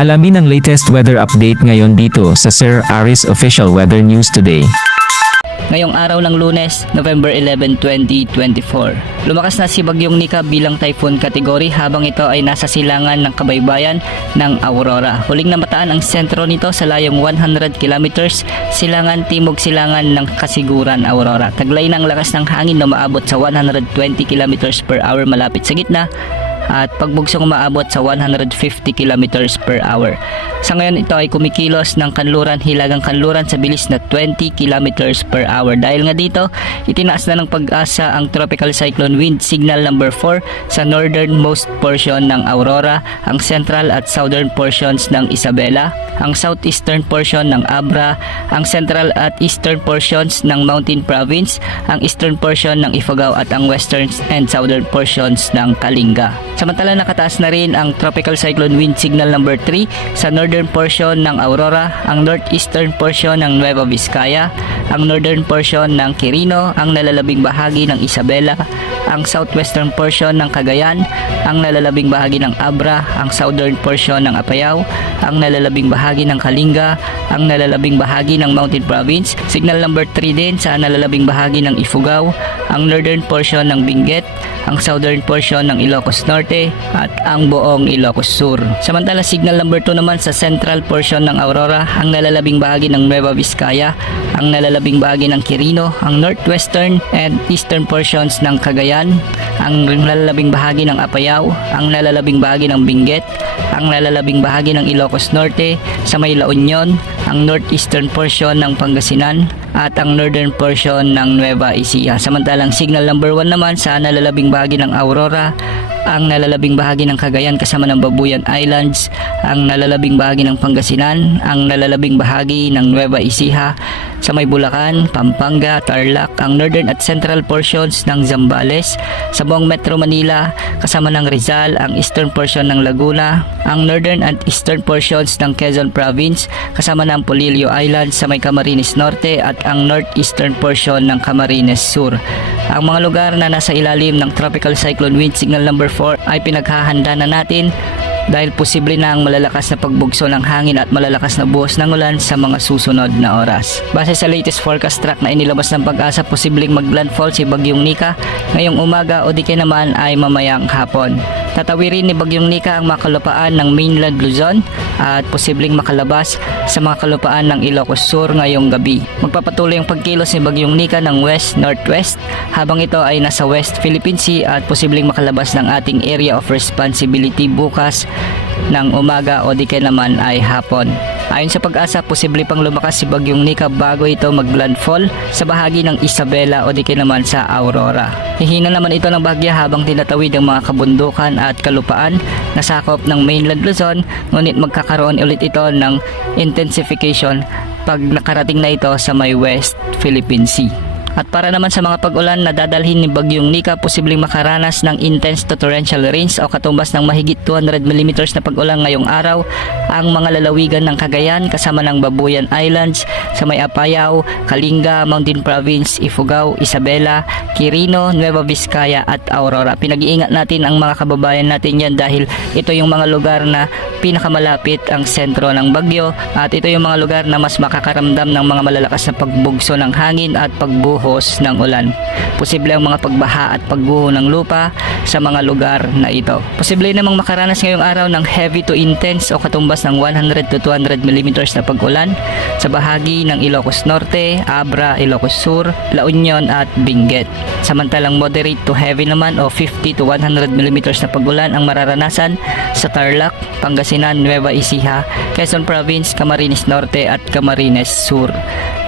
Alamin ang latest weather update ngayon dito sa Sir Aris Official Weather News Today. Ngayong araw ng Lunes, November 11, 2024. Lumakas na si Bagyong Nika bilang typhoon category habang ito ay nasa silangan ng kabaybayan ng Aurora. Huling namataan ang sentro nito sa layong 100 kilometers, silangan timog silangan ng Kasiguran, Aurora. Taglay ng lakas ng hangin na maabot sa 120 kilometers per hour malapit sa gitna at pagbugsong umaabot sa 150 kilometers per hour. Sa ngayon ito ay kumikilos ng kanluran, hilagang kanluran sa bilis na 20 kilometers per hour. Dahil nga dito, itinaas na ng Pag-asa ang tropical cyclone wind signal number 4 sa northernmost portion ng Aurora, ang central at southern portions ng Isabela, ang southeastern portion ng Abra, ang central at eastern portions ng Mountain Province, ang eastern portion ng Ifugao at ang western and southern portions ng Kalinga. Samantala nakataas na rin ang tropical cyclone wind signal number 3 sa northern portion ng Aurora, ang northeastern portion ng Nueva Vizcaya, ang northern portion ng Quirino, ang nalalabing bahagi ng Isabela, ang southwestern portion ng Cagayan, ang nalalabing bahagi ng Abra, ang southern portion ng Apayao, ang nalalabing bahagi ng Kalinga, ang nalalabing bahagi ng Mountain Province, signal number 3 din sa nalalabing bahagi ng Ifugao, ang northern portion ng Benguet, ang southern portion ng Ilocos Norte at ang buong Ilocos Sur. Samantala signal number 2 naman sa central portion ng Aurora, ang nalalabing bahagi ng Nueva Vizcaya, ang nalalabing bahagi ng Quirino, ang northwestern and eastern portions ng Cagayan, ang nalalabing bahagi ng Apayao, ang nalalabing bahagi ng Benguet, ang nalalabing bahagi ng Ilocos Norte, sa may La Union, ang northeastern portion ng Pangasinan at ang northern portion ng Nueva Ecija. Samantalang signal number 1 naman sa nalalabing bahagi ng Aurora, ang nalalabing bahagi ng Cagayan kasama ng Babuyan Islands, ang nalalabing bahagi ng Pangasinan, ang nalalabing bahagi ng Nueva Ecija, sa may Bulacan, Pampanga, Tarlac, ang northern at central portions ng Zambales, sa buong Metro Manila, kasama ng Rizal, ang eastern portion ng Laguna, ang northern and eastern portions ng Quezon Province, kasama ng Polillo Islands sa may Camarines Norte at ang northeastern portion ng Camarines Sur. Ang mga lugar na nasa ilalim ng tropical cyclone wind signal number 4 ay pinaghahanda na natin dahil posible na ang malalakas na pagbugso ng hangin at malalakas na buhos ng ulan sa mga susunod na oras. Base sa latest forecast track na inilabas ng Pag-asa, posibleng maglandfall si Bagyong Nika ngayong umaga o di kaya naman ay mamayang hapon. Tatawirin ni Bagyong Nika ang mga kalupaan ng mainland Luzon at posibleng makalabas sa mga kalupaan ng Ilocos Sur ngayong gabi. Magpapatuloy ang pagkilos ni Bagyong Nika ng west-northwest habang ito ay nasa West Philippine Sea at posibleng makalabas ng ating area of responsibility bukas ng umaga o di kaya naman ay hapon. Ayon sa Pag-asa, posible pang lumakas si Bagyong Nika bago ito maglandfall sa bahagi ng Isabela o di kaya naman sa Aurora. Hihina naman ito ng bahagya habang tinatawid ang mga kabundukan at kalupaan na sakop ng mainland Luzon, ngunit magkakaroon ulit ito ng intensification pag nakarating na ito sa may West Philippine Sea. At para naman sa mga pag-ulan na dadalhin ni Bagyong Nika, posibleng makaranas ng intense to torrential rains o katumbas ng mahigit 200 mm na pag-ulan ngayong araw ang mga lalawigan ng Cagayan kasama ng Babuyan Islands sa may Apayao, Kalinga, Mountain Province, Ifugao, Isabela, Quirino, Nueva Vizcaya at Aurora. Pinag-iingat natin ang mga kababayan natin yan dahil ito yung mga lugar na pinakamalapit ang sentro ng bagyo at ito yung mga lugar na mas makakaramdam ng mga malalakas na pagbugso ng hangin at pagbuhos ng ulan. Posible ang mga pagbaha at pagguho ng lupa sa mga lugar na ito. Posible namang makaranas ngayong araw ng heavy to intense o katumbas ng 100 to 200 mm na pag-ulan sa bahagi ng Ilocos Norte, Abra, Ilocos Sur, La Union at Benguet. Samantalang moderate to heavy naman o 50 to 100 mm na pag-ulan ang mararanasan sa Tarlac, Pangasinan, Nueva Ecija, Quezon Province, Camarines Norte at Camarines Sur.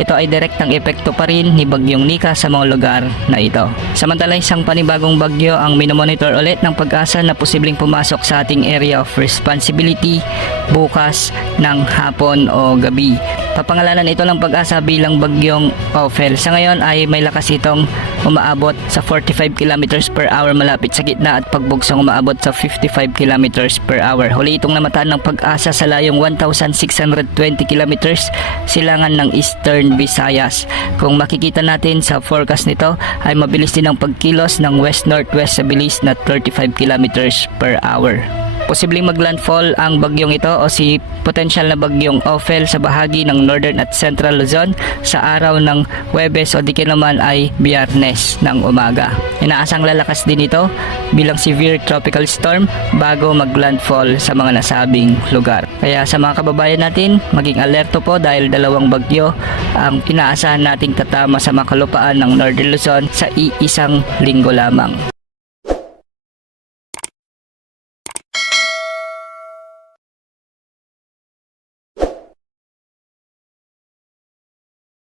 Ito ay direktang epekto pa rin ni Bagyong Nika sa mga lugar na ito. Samantala isang panibagong bagyo ang minomonitor ulit ng Pag-asa na posibleng pumasok sa ating area of responsibility bukas ng hapon o gabi. Papangalanan ito ng Pag-asa bilang Bagyong Ophel. Sa ngayon ay may lakas itong umaabot sa 45 km per hour malapit sa gitna at pagbugsong umaabot sa 55 km per hour. Huli itong namataan ng Pag-asa sa layong 1,620 km silangan ng Eastern Visayas. Kung makikita natin sa forecast nito ay mabilis din ang pagkilos ng west-northwest sa bilis na 35 km per hour. Posibleng maglandfall ang bagyong ito o si potential na bagyong Ophel sa bahagi ng northern at central Luzon sa araw ng Huwebes o di kaya naman ay Biyernes ng umaga. Inaasang lalakas din ito bilang severe tropical storm bago maglandfall sa mga nasabing lugar. Kaya sa mga kababayan natin, maging alerto po dahil dalawang bagyo ang inaasahan nating tatama sa mga kalupaan ng Northern Luzon sa iisang linggo lamang.